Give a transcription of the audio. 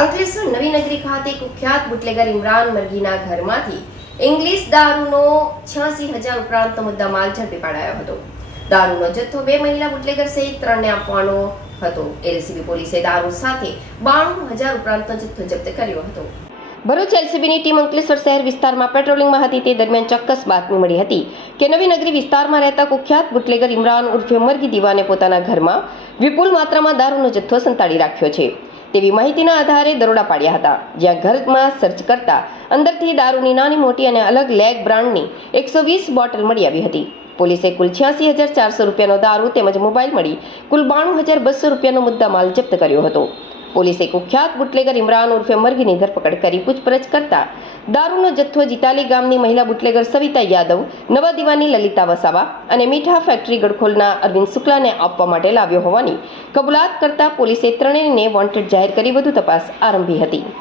અંકલેશ્વર નવી નગરી ખાતે કુખ્યાત બુટલેગર ઇમરાન મરઘીના ઘરમાંથી ઇંગ્લિશ દારૂનો 86,000 ઉપરાંતનો મુદ્દામાલ ઝડપી પાડાયો હતો. દારૂનો જથ્થો 2 મહિલા બુટલેગર સહિત 3ને આપવાનો હતો. એલસીબી પોલીસે દારૂ સાથે 92,000 ઉપરાંતનો જથ્થો જપ્ત કર્યો હતો. ભરૂચ એલસીબીની ટીમ અંકલેશ્વર શહેર વિસ્તારમાં પેટ્રોલિંગમાં હતી તે દરમિયાન ચોક્કસ બાતમી મળી હતી કે નવી નગરી વિસ્તારમાં રહેતા કુખ્યાત બુટલેગર ઇમરાન ઉર્ફે મરઘી દીવાને પોતાના ઘરમાં વિપુલ માત્રામાં દારૂનો જથ્થો સંતાડી રાખ્યો છે તેવી માહિતીના આધારે દરોડા પાડ્યા હતા. જ્યાં ઘરમાં સર્ચ કરતા અંદરથી દારૂની નાની મોટી અને અલગ લેગ બ્રાન્ડની 120 બોટલ મળી આવી હતી. પોલીસે કુલ 86,400 રૂપિયાનો દારૂ તેમજ મોબાઈલ મળી કુલ 92,200 રૂપિયાનો મુદ્દામાલ જપ્ત કર્યો હતો. પોલીસે કુખ્યાત બુટલેગર ઇમરાન ઉર્ફે મરઘીની ધરપકડ કરી પૂછપરછ કરતા દારૂનો જથ્થો જીતાલી ગામની મહિલા બુટલેગર સવિતા યાદવ, નવા દીવાની લલિતા વસાવા અને મીઠા ફેક્ટરી ગડખોલના અરવિંદ શુક્લાને આપવા માટે લાવ્યો હોવાની કબૂલાત કરતા પોલીસે ત્રણેયને વોન્ટેડ જાહેર કરી વધુ તપાસ આરંભી હતી.